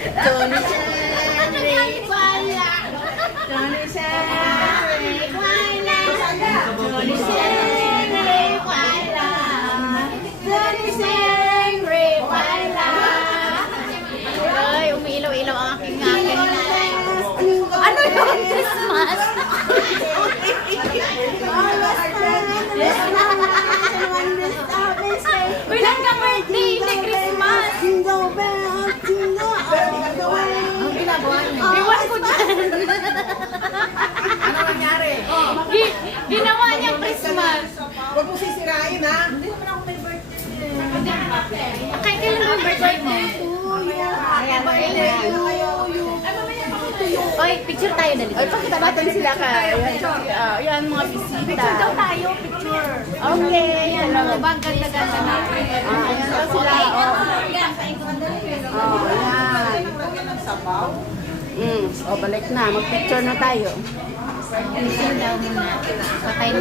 Johnny Sherry, wala. Johnny Sherry, wala. Johnny Sherry, wala. Johnny Sherry, wala. Ay, umiilaw-ilaw ang aking. Ano yung Christmas? Kailan ka birthday? Hindi Christmas. Jingle bell, jingle all the way. Ang ginagawa niya. Iwan ko dyan. Ano nangyari? Ginawa niyang Christmas. Huwag mo sisirain, ha? Kaya kailan ang birthday mo? Happy birthday to you. Oy, picture tayo dali. Ay, pakita natin sila ka. Yan mga bisita. Picture daw tayo, picture. Okay, hello. Diba ang ganda-ganda natin? Ayan daw sila. Yan. Sabaw. Balik na. Mag-picture na tayo. Picture daw muna. Patay